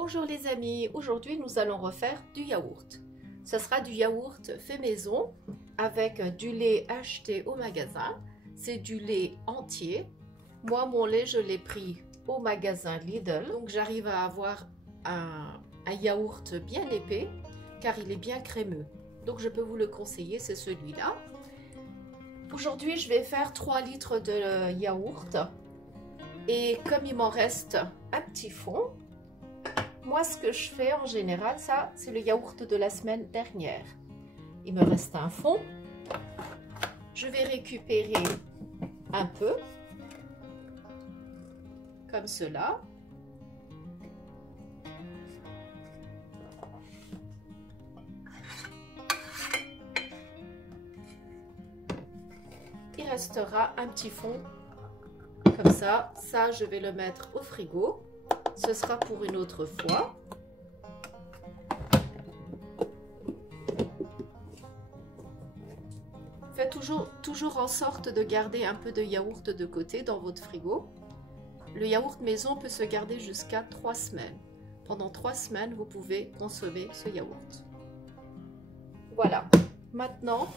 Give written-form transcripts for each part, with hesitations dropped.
Bonjour les amis, aujourd'hui nous allons refaire du yaourt. Ce sera du yaourt fait maison avec du lait acheté au magasin. C'est du lait entier. Moi mon lait je l'ai pris au magasin Lidl. Donc j'arrive à avoir un yaourt bien épais car il est bien crémeux. Donc je peux vous le conseiller, c'est celui-là. Aujourd'hui je vais faire 3 litres de yaourt. Et comme il m'en reste un petit fond, moi ce que je fais en général, ça c'est le yaourt de la semaine dernière. Il me reste un fond. Je vais récupérer un peu, comme cela. Il restera un petit fond comme ça. Ça, je vais le mettre au frigo. Ce sera pour une autre fois. Faites toujours en sorte de garder un peu de yaourt de côté dans votre frigo. Le yaourt maison peut se garder jusqu'à 3 semaines. Pendant 3 semaines, vous pouvez consommer ce yaourt. Voilà. Maintenant,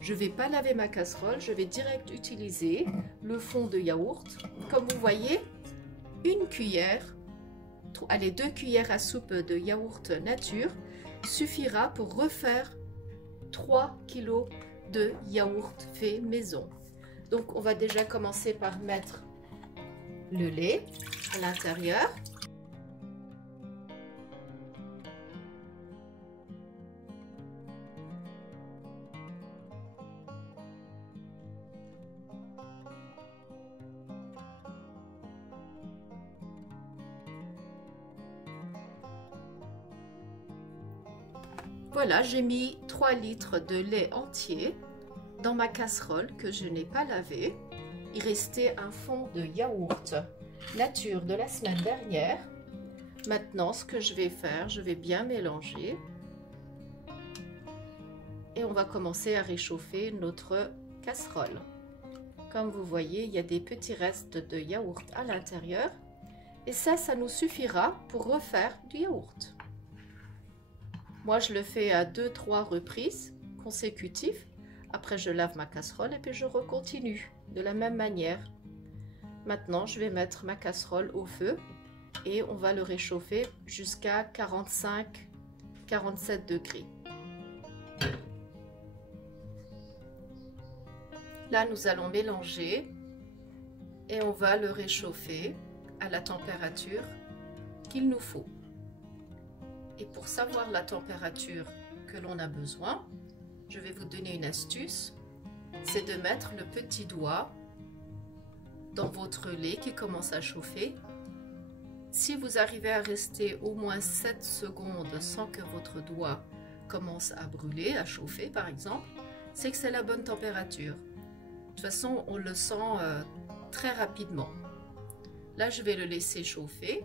je ne vais pas laver ma casserole. Je vais direct utiliser le fond de yaourt. Comme vous voyez, une cuillère, allez, 2 cuillères à soupe de yaourt nature suffira pour refaire 3 kg de yaourt fait maison. Donc on va déjà commencer par mettre le lait à l'intérieur. Voilà, j'ai mis 3 litres de lait entier dans ma casserole que je n'ai pas lavé. Il restait un fond de yaourt nature de la semaine dernière. Maintenant, ce que je vais faire, je vais bien mélanger. Et on va commencer à réchauffer notre casserole. Comme vous voyez, il y a des petits restes de yaourt à l'intérieur. Et ça nous suffira pour refaire du yaourt. Moi, je le fais à 2-3 reprises consécutives. Après, je lave ma casserole et puis je recontinue de la même manière. Maintenant, je vais mettre ma casserole au feu et on va le réchauffer jusqu'à 45-47 degrés. Là, nous allons mélanger et on va le réchauffer à la température qu'il nous faut. Et pour savoir la température que l'on a besoin, je vais vous donner une astuce. C'est de mettre le petit doigt dans votre lait qui commence à chauffer. Si vous arrivez à rester au moins 7 secondes sans que votre doigt commence à brûler, à chauffer par exemple, c'est que c'est la bonne température. De toute façon, on le sent très rapidement. Là, je vais le laisser chauffer.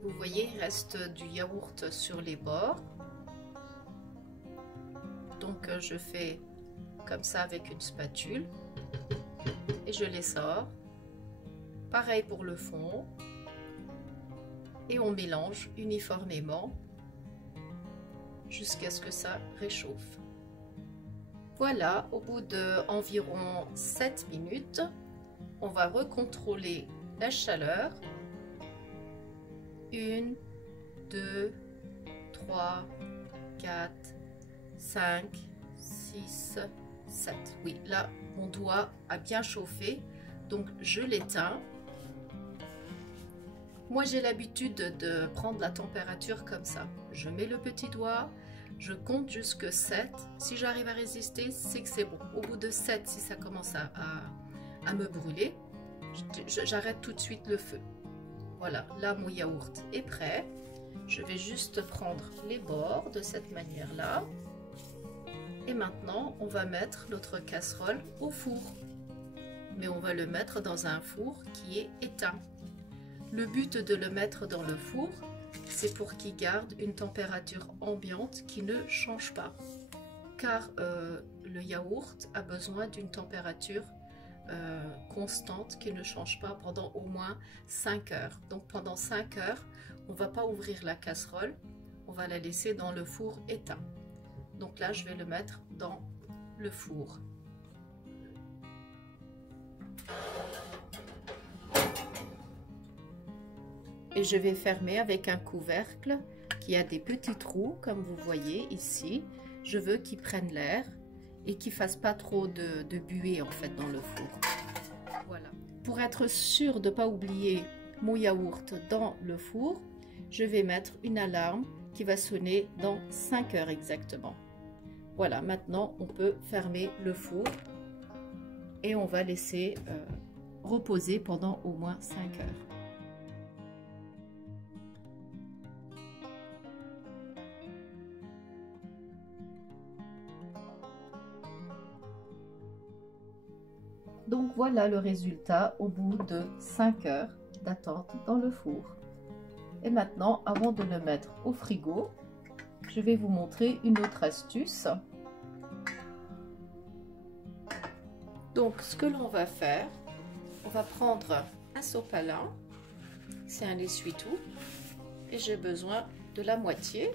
Vous voyez, il reste du yaourt sur les bords. Donc, je fais comme ça avec une spatule et je les sors. Pareil pour le fond. Et on mélange uniformément jusqu'à ce que ça réchauffe. Voilà, au bout d'environ 7 minutes, on va recontrôler la chaleur. 1, 2, 3, 4, 5, 6, 7. Oui, là, mon doigt a bien chauffé, donc je l'éteins. Moi, j'ai l'habitude de prendre la température comme ça. Je mets le petit doigt, je compte jusque 7. Si j'arrive à résister, c'est que c'est bon. Au bout de 7, si ça commence à me brûler, j'arrête tout de suite le feu. Voilà, là mon yaourt est prêt. Je vais juste prendre les bords de cette manière-là. Et maintenant, on va mettre notre casserole au four. Mais on va le mettre dans un four qui est éteint. Le but de le mettre dans le four, c'est pour qu'il garde une température ambiante qui ne change pas. Car le yaourt a besoin d'une température constante qui ne change pas pendant au moins 5 heures. Donc pendant 5 heures, on ne va pas ouvrir la casserole, on va la laisser dans le four éteint. Donc là, je vais le mettre dans le four. Et je vais fermer avec un couvercle qui a des petits trous, comme vous voyez ici. Je veux qu'il prenne l'air et qu'il ne fasse pas trop de buée en fait dans le four. Voilà. Pour être sûr de ne pas oublier mon yaourt dans le four, je vais mettre une alarme qui va sonner dans 5 heures exactement. Voilà, maintenant on peut fermer le four et on va laisser reposer pendant au moins 5 heures. Donc voilà le résultat au bout de 5 heures d'attente dans le four. Et maintenant, avant de le mettre au frigo, je vais vous montrer une autre astuce. Donc ce que l'on va faire, on va prendre un sopalin, c'est un essuie-tout, et j'ai besoin de la moitié.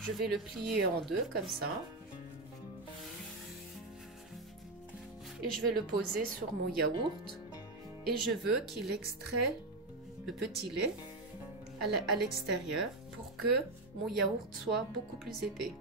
Je vais le plier en deux comme ça. Et je vais le poser sur mon yaourt et je veux qu'il extrait le petit lait à l'extérieur pour que mon yaourt soit beaucoup plus épais.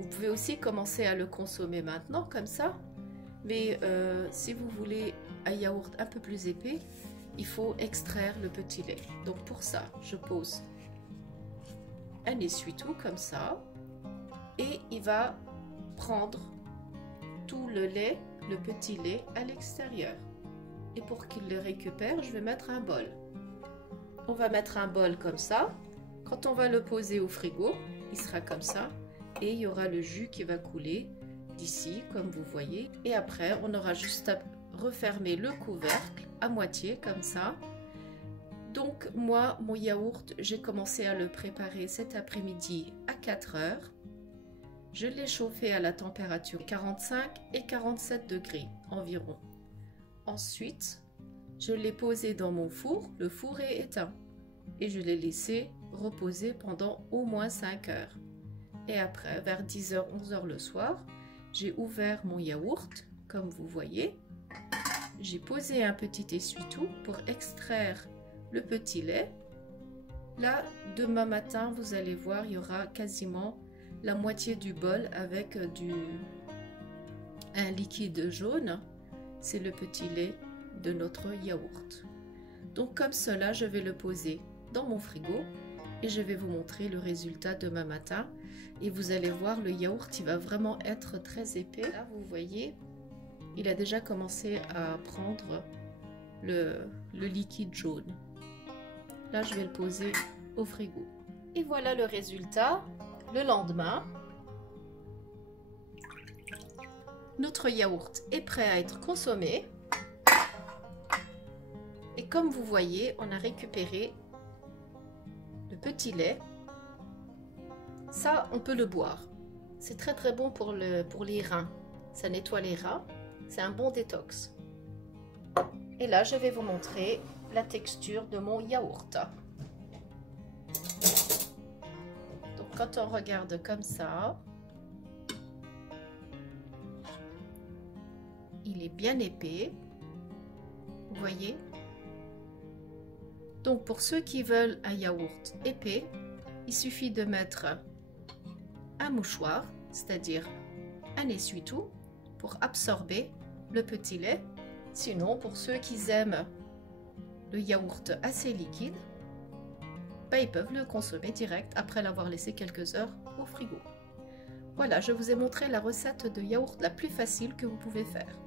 Vous pouvez aussi commencer à le consommer maintenant comme ça, mais si vous voulez un yaourt un peu plus épais, il faut extraire le petit lait. Donc pour ça, je pose un essuie-tout comme ça et il va prendre tout le lait, le petit lait à l'extérieur. Et pour qu'il le récupère, je vais mettre un bol. On va mettre un bol comme ça. Quand on va le poser au frigo, il sera comme ça et il y aura le jus qui va couler d'ici, comme vous voyez. Et après, on aura juste à refermer le couvercle à moitié comme ça. Donc moi, mon yaourt, j'ai commencé à le préparer cet après-midi à 4 heures. Je l'ai chauffé à la température 45 et 47 degrés environ. Ensuite, je l'ai posé dans mon four, le four est éteint. Et je l'ai laissé reposer pendant au moins 5 heures. Et après, vers 10h, 11h le soir, j'ai ouvert mon yaourt, comme vous voyez. J'ai posé un petit essuie-tout pour extraire le petit lait. Là, demain matin, vous allez voir, il y aura quasiment la moitié du bol avec un liquide jaune. C'est le petit lait de notre yaourt. Donc comme cela, je vais le poser dans mon frigo et je vais vous montrer le résultat demain matin. Et vous allez voir, le yaourt, il va vraiment être très épais. Là, vous voyez, il a déjà commencé à prendre le liquide jaune. Là, je vais le poser au frigo. Et voilà le résultat. Le lendemain, notre yaourt est prêt à être consommé. Et comme vous voyez, on a récupéré le petit lait. Ça, on peut le boire. C'est très très bon pour les reins. Ça nettoie les reins. C'est un bon détox. Et là, je vais vous montrer la texture de mon yaourt. Donc, quand on regarde comme ça, il est bien épais. Vous voyez? Donc, pour ceux qui veulent un yaourt épais, il suffit de mettre un mouchoir, c'est-à-dire un essuie-tout, pour absorber le petit lait. Sinon, pour ceux qui aiment le yaourt assez liquide, ils peuvent le consommer direct après l'avoir laissé quelques heures au frigo. Voilà, je vous ai montré la recette de yaourt la plus facile que vous pouvez faire.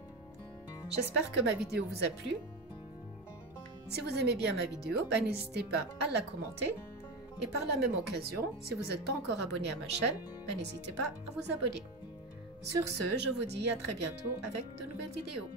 J'espère que ma vidéo vous a plu. Si vous aimez bien ma vidéo, n'hésitez pas à la commenter. Et par la même occasion, si vous n'êtes pas encore abonné à ma chaîne, n'hésitez pas à vous abonner. Sur ce, je vous dis à très bientôt avec de nouvelles vidéos.